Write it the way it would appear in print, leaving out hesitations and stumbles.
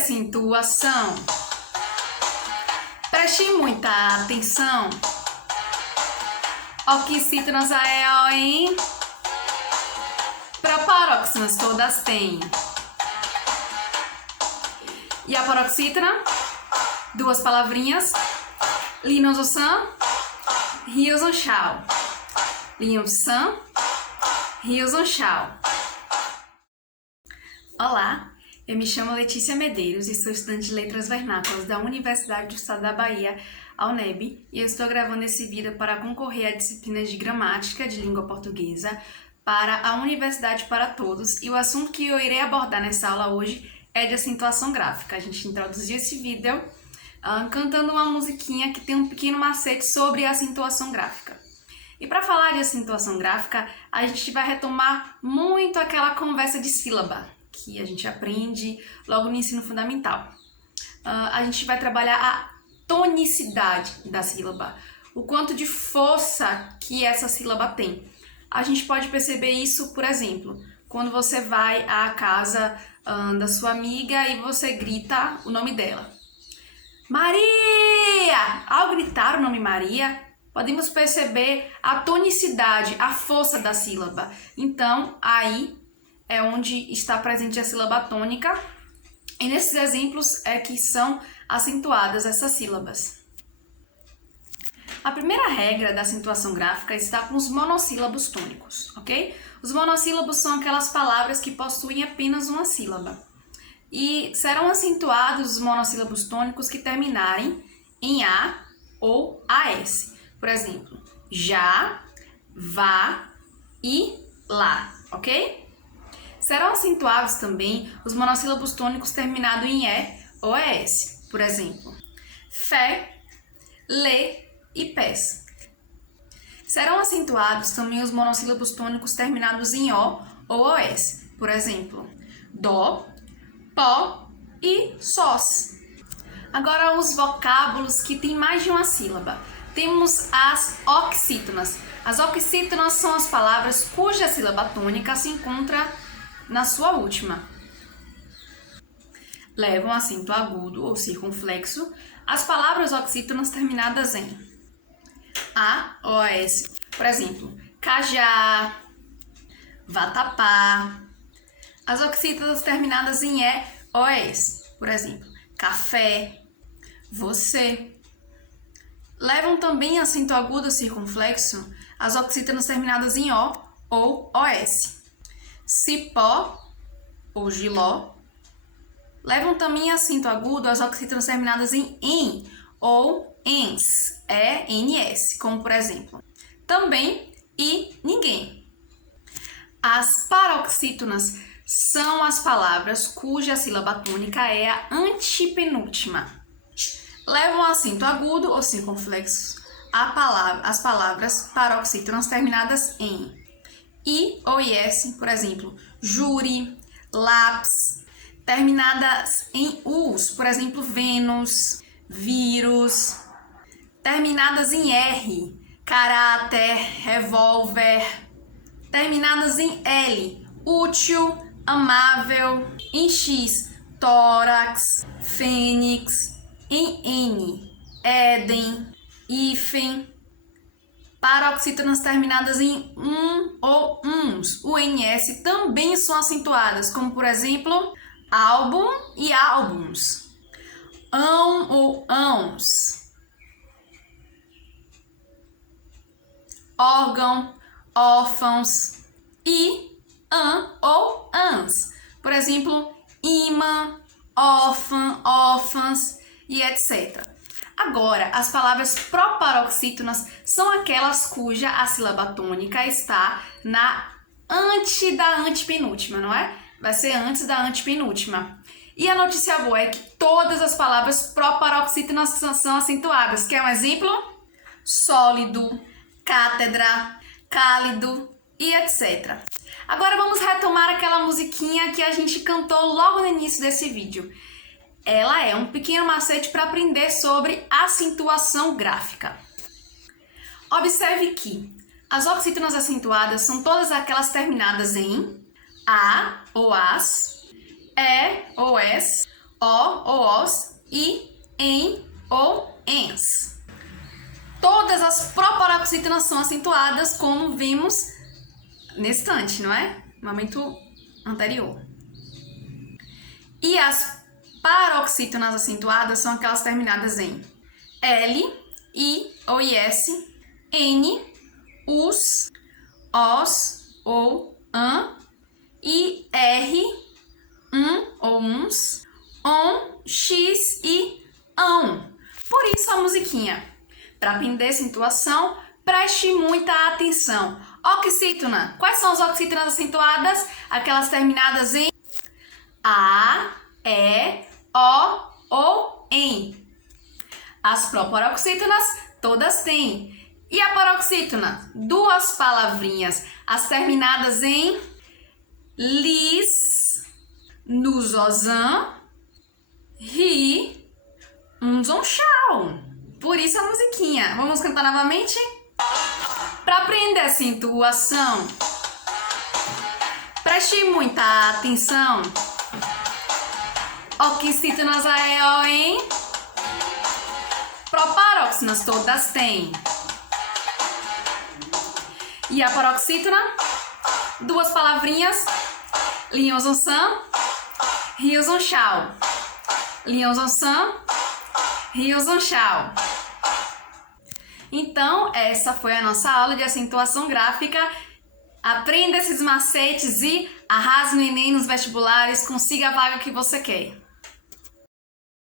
acentuação. Preste muita atenção. Oxítonas AEO em proparoxítonas todas têm. E a paroxítona, duas palavrinhas, linozosan, riosonchal. Linozosan, riosonchal. Olá, eu me chamo Letícia Medeiros e sou estudante de Letras Vernáculas da Universidade do Estado da Bahia, a UNEB, e eu estou gravando esse vídeo para concorrer a disciplinas de gramática de língua portuguesa para a Universidade para Todos, e o assunto que eu irei abordar nessa aula hoje é de acentuação gráfica. A gente introduziu esse vídeo cantando uma musiquinha que tem um pequeno macete sobre a acentuação gráfica. E para falar de acentuação gráfica, a gente vai retomar muito aquela conversa de sílaba que a gente aprende logo no ensino fundamental. A gente vai trabalhar a tonicidade da sílaba, o quanto de força que essa sílaba tem. A gente pode perceber isso, por exemplo, quando você vai à casa da sua amiga e você grita o nome dela. Maria! Ao gritar o nome Maria, podemos perceber a tonicidade, a força da sílaba. Então, aí é onde está presente a sílaba tônica, e nesses exemplos é que são acentuadas essas sílabas. A primeira regra da acentuação gráfica está com os monossílabos tônicos, ok? Os monossílabos são aquelas palavras que possuem apenas uma sílaba. E serão acentuados os monossílabos tônicos que terminarem em A ou AS. Por exemplo, já, vá e lá, ok? Serão acentuados também os monossílabos tônicos terminados em E ou ES. Por exemplo, fé, lê e pés. Serão acentuados também os monossílabos tônicos terminados em O ou OS. Por exemplo, dó, pó e sós. Agora, os vocábulos que têm mais de uma sílaba. Temos as oxítonas. As oxítonas são as palavras cuja sílaba tônica se encontra na sua última. Levam acento agudo ou circunflexo as palavras oxítonas terminadas em A ou S. Por exemplo, cajá, vatapá. As oxítonas terminadas em E ou S. Por exemplo, café, você. Levam também acento agudo ou circunflexo as oxítonas terminadas em O ou OS. Cipó ou giló. Levam também acento agudo as oxítonas terminadas em en ou ens, ENS, como por exemplo, também e ninguém. As paroxítonas são as palavras cuja sílaba tônica é a antepenúltima. Levam acento agudo ou circunflexo as palavras paroxítonas terminadas em I ou IS, por exemplo, júri, lápis. Terminadas em US, por exemplo, Vênus, vírus. Terminadas em R, caráter, revólver. Terminadas em L, útil, amável. Em X, tórax, fênix. Em N, Éden, hífen. Paroxítonas terminadas em ou uns, UNS, também são acentuadas, como por exemplo, álbum e álbuns. Ão ou ãos. Órgão, órfãos. E an ou ans. Por exemplo, imã, órfã, órfãs e etc. Agora, as palavras proparoxítonas são aquelas cuja a sílaba tônica está antes da antepenúltima, não é? Vai ser antes da antepenúltima. E a notícia boa é que todas as palavras proparoxítonas são acentuadas. Quer um exemplo? Sólido, cátedra, cálido e etc. Agora vamos retomar aquela musiquinha que a gente cantou logo no início desse vídeo. Ela é um pequeno macete para aprender sobre acentuação gráfica. Observe que as oxítonas acentuadas são todas aquelas terminadas em A ou AS, E ou S, ou os, e, em ou ens. Todas as proparoxítonas são acentuadas, como vimos nesse instante, não é? No momento anterior. E as paroxítonas acentuadas são aquelas terminadas em L, I ou IS, N, US, OS ou AN, e R, ou UNS, ON, X e AN. Por isso a musiquinha. Para aprender acentuação, preste muita atenção. Oxítona. Quais são as oxítonas acentuadas? Aquelas terminadas em A, E, O ou EM. As proparoxítonas todas têm. E a paroxítona? Duas palavrinhas. As terminadas em lis, nuzozan, ri, unzonchau. Por isso a musiquinha. Vamos cantar novamente? Para aprender a acentuação, preste muita atenção. Oxítonas A, E, O, EM. Proparoxítonas todas têm. E a paroxítona? Duas palavrinhas. Linhozonsan, riozonchau. Linhozonsan, riozonchau. Então, essa foi a nossa aula de acentuação gráfica. Aprenda esses macetes e arrase no Enem, nos vestibulares, consiga a vaga que você quer.